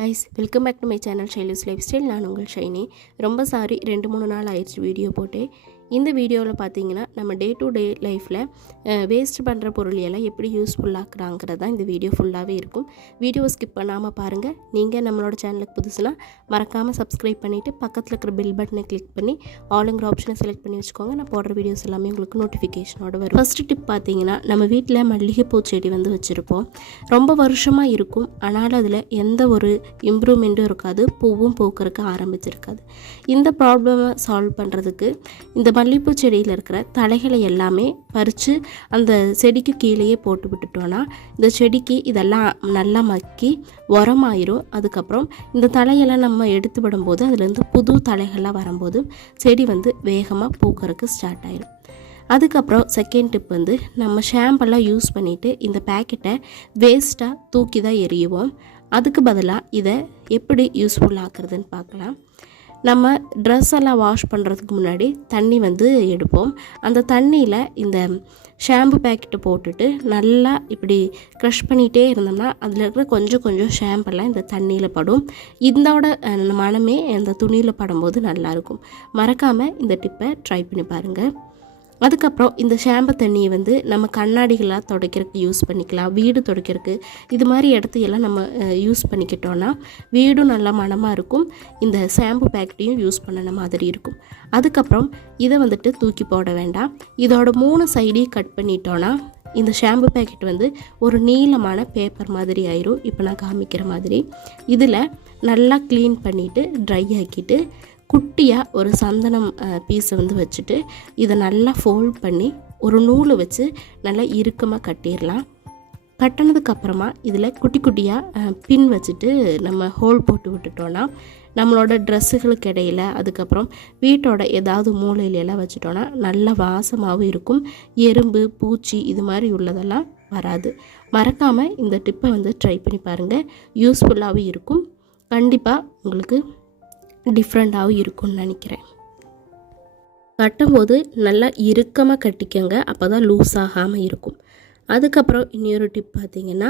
guys, welcome back to my channel Shailu's Lifestyle. நான் உங்கள் ஷைனி. ரொம்ப சாரி 2-3 நாள் ஆயிடுச்சு வீடியோ போட்டு. இந்த வீடியோவில் பார்த்தீங்கன்னா நம்ம டே டு டே லைஃப்பில் வேஸ்ட் பண்ணுற பொருள் எல்லாம் எப்படி யூஸ்ஃபுல்லாக்குறாங்கிறது தான் இந்த வீடியோ ஃபுல்லாகவே இருக்கும். வீடியோவை ஸ்கிப் பண்ணாமல் பாருங்கள். நீங்கள் நம்மளோட சேனலுக்கு புதுசுனா மறக்காமல் சப்ஸ்கிரைப் பண்ணிவிட்டு பக்கத்தில் இருக்கிற பில் பட்டனை கிளிக் பண்ணி ஆளுங்கிற ஆப்ஷனை செலக்ட் பண்ணி வச்சுக்கோங்க. நான் போடுற வீடியோஸ் எல்லாமே உங்களுக்கு நோட்டிஃபிகேஷனோட வரும். ஃபஸ்ட்டு டிப் பார்த்தீங்கன்னா, நம்ம வீட்டில் மல்லிகைப்பூ செடி வச்சுருப்போம். ரொம்ப வருஷமாக இருக்கும், ஆனால் அதில் எந்த ஒரு இம்ப்ரூவ்மெண்ட்டும் இருக்காது, பூவும் பூக்கறக்கு ஆரம்பிச்சிருக்காது. இந்த ப்ராப்ளமை சால்வ் பண்ணுறதுக்கு இந்த மல்லிகைப்பூ செடியில் இருக்கிற தலைகளை எல்லாமே பறித்து அந்த செடிக்கு கீழேயே போட்டு விட்டுட்டோன்னா இந்த செடிக்கு இதெல்லாம் நல்லா மக்கி உரமாயிரும். அதுக்கப்புறம் இந்த தலையெல்லாம் நம்ம எடுத்து விடும்போது அதுலேருந்து புது தலைகள்லாம் வரும்போது செடி வேகமாக பூக்கறக்கு ஸ்டார்ட் ஆயிடும். அதுக்கப்புறம் செகண்ட் டிப் நம்ம ஷாம்பெல்லாம் யூஸ் பண்ணிவிட்டு இந்த பேக்கெட்டை வேஸ்ட்டாக தூக்கி தான் எறியுவோம். அதுக்கு பதிலாக இதை எப்படி யூஸ்ஃபுல் ஆக்குறதுன்னு பார்க்கலாம். நம்ம ட்ரெஸ் எல்லாம் வாஷ் பண்ணுறதுக்கு முன்னாடி தண்ணி எடுப்போம். அந்த தண்ணியில் இந்த ஷாம்பு பேக்கெட்டை போட்டுட்டு நல்லா இப்படி க்ரஷ் பண்ணிகிட்டே இருந்தோம்னா அதில் இருக்கிற கொஞ்சம் ஷாம்பெல்லாம் இந்த தண்ணியில் படும். இதோட மனமே இந்த துணியில் படும்போது நல்லாயிருக்கும். மறக்காமல் இந்த டிப்பை ட்ரை பண்ணி பாருங்கள். அதுக்கப்புறம் இந்த ஷாம்பு தண்ணியை நம்ம கண்ணாடிகளாக துடைக்கிறதுக்கு யூஸ் பண்ணிக்கலாம், வீடு துடைக்கிறதுக்கு, இது மாதிரி இடத்தையெல்லாம் நம்ம யூஸ் பண்ணிக்கிட்டோன்னா வீடும் நல்லா மனமாக இருக்கும், இந்த ஷாம்பு பேக்கெட்டையும் யூஸ் பண்ணின மாதிரி இருக்கும். அதுக்கப்புறம் இதை தூக்கி போட வேண்டாம். இதோட 3 சைடையும் கட் பண்ணிட்டோன்னா இந்த ஷாம்பு பேக்கெட் ஒரு நீளமான பேப்பர் மாதிரி ஆயிரும். இப்போ நான் காமிக்கிற மாதிரி இதில் நல்லா க்ளீன் பண்ணிவிட்டு ட்ரை ஆக்கிட்டு குட்டியாக ஒரு சந்தனம் பீஸை வச்சுட்டு இதை நல்லா ஃபோல்ட் பண்ணி ஒரு நூலை வச்சு நல்லா இறுக்கமாக கட்டிடலாம். கட்டினதுக்கப்புறமா இதில் குட்டி குட்டியாக பின் வச்சுட்டு நம்ம ஹோல் போட்டு விட்டுட்டோன்னா நம்மளோட ட்ரெஸ்ஸுகளுக்கு இடையில், அதுக்கப்புறம் வீட்டோட ஏதாவது மூலையிலெல்லாம் வச்சுட்டோன்னா நல்ல வாசமாகவும் இருக்கும். எறும்பு, பூச்சி இது மாதிரி உள்ளதெல்லாம் வராது. மறக்காமல் இந்த டிப்பை ட்ரை பண்ணி பாருங்கள். யூஸ்ஃபுல்லாகவும் இருக்கும். கண்டிப்பாக உங்களுக்கு டிஃப்ரெண்ட்டாகவும் இருக்கும்னு நினைக்கிறேன். கட்டும்போது நல்லா இறுக்கமாக கட்டிக்கங்க, அப்போ தான் லூஸ் ஆகாமல் இருக்கும். அதுக்கப்புறம் இன்னொரு டிப் பார்த்திங்கன்னா,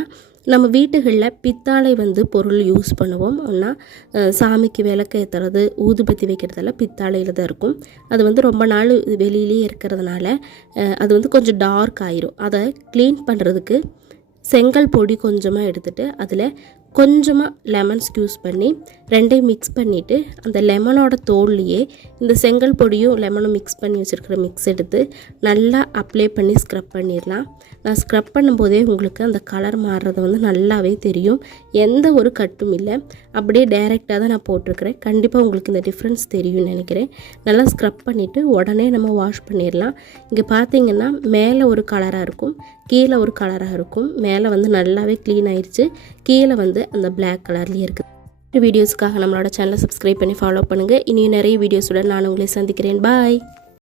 நம்ம வீட்டுகளில் பித்தாழை பொருள் யூஸ் பண்ணுவோம். ஒன்றா சாமிக்கு விளக்கு ஏற்றுறது, ஊதுபத்தி வைக்கிறதெல்லாம் பித்தாழையில் தான் இருக்கும். அது ரொம்ப நாள் வெளியிலே இருக்கிறதுனால அது கொஞ்சம் டார்க் ஆயிரும். அதை க்ளீன் பண்ணுறதுக்கு செங்கல் பொடி கொஞ்சமாக எடுத்துகிட்டு அதில் கொஞ்சமாக லெமன் ஸ்க்யூஸ் பண்ணி ரெண்டையும் மிக்ஸ் பண்ணிவிட்டு அந்த லெமனோட தோல்லையே இந்த செங்கல் பொடியும் லெமனும் மிக்ஸ் பண்ணி வச்சுருக்கிற மிக்ஸ் எடுத்து நல்லா அப்ளை பண்ணி ஸ்க்ரப் பண்ணிடலாம். நான் ஸ்க்ரப் பண்ணும்போதே உங்களுக்கு அந்த கலர் மாறுறது நல்லாவே தெரியும். எந்த ஒரு கட்டும் இல்லை, அப்படியே டைரெக்டாக தான் நான் போட்டிருக்கிறேன். கண்டிப்பாக உங்களுக்கு இந்த டிஃப்ரென்ஸ் தெரியும்னு நினைக்கிறேன். நல்லா ஸ்க்ரப் பண்ணிவிட்டு உடனே நம்ம வாஷ் பண்ணிடலாம். இங்கே பார்த்தீங்கன்னா மேலே ஒரு கலராக இருக்கும், கீழே ஒரு கலராக இருக்கும். மேலே நல்லாவே க்ளீன் ஆயிடுச்சு, கீழே அந்த பிளாக் கலர்லேயே இருக்குது. வீடியோஸ்க்காக நம்மளோட சேனலை சப்ஸ்கிரைப் பண்ணி ஃபாலோ பண்ணுங்கள். இனியும் நிறைய வீடியோஸுடன் நான் உங்களை சந்திக்கிறேன். பாய்.